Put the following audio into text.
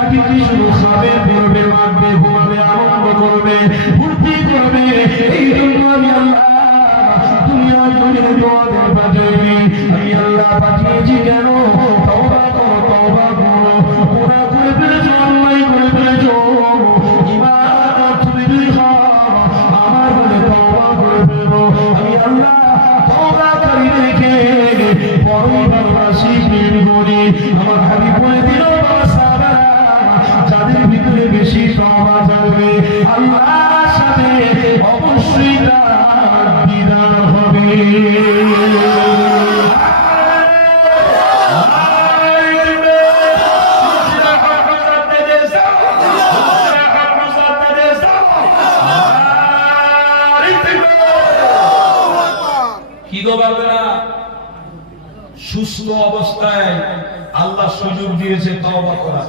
পাঠিয়েছি শুধু খাবে পড়বে মারবে ঘুমাবে আনন্দ করবে ফুর্তি করবে। এই জন্য আমি আল্লাহ দুনিয়ার জমিনে তোমাদের পাঠিয়েছি। আমি আল্লাহ পাঠিয়েছি কেন? তওবা করো, তওবা করো। গুনাহ করে ফেলেছো, অন্যায় করে ফেলেছো, ইবাদত তুমি যদি আমার বলে তওবা করে ফেলো। আমি আল্লাহ তওবাকারীদেরকে বড়ই ভালোবাসি, প্রেম করি। আমার হাবিব বলে দিল বাবা সাহাবারা, যাদের ভিতরে বেশি তওবা থাকবে আল্লাহর সাথে অবশ্যই তার দিদার হবে। কি গো বাবা, সুস্থ অবস্থায় আল্লাহ সুযোগ দিয়েছে তওবা করা।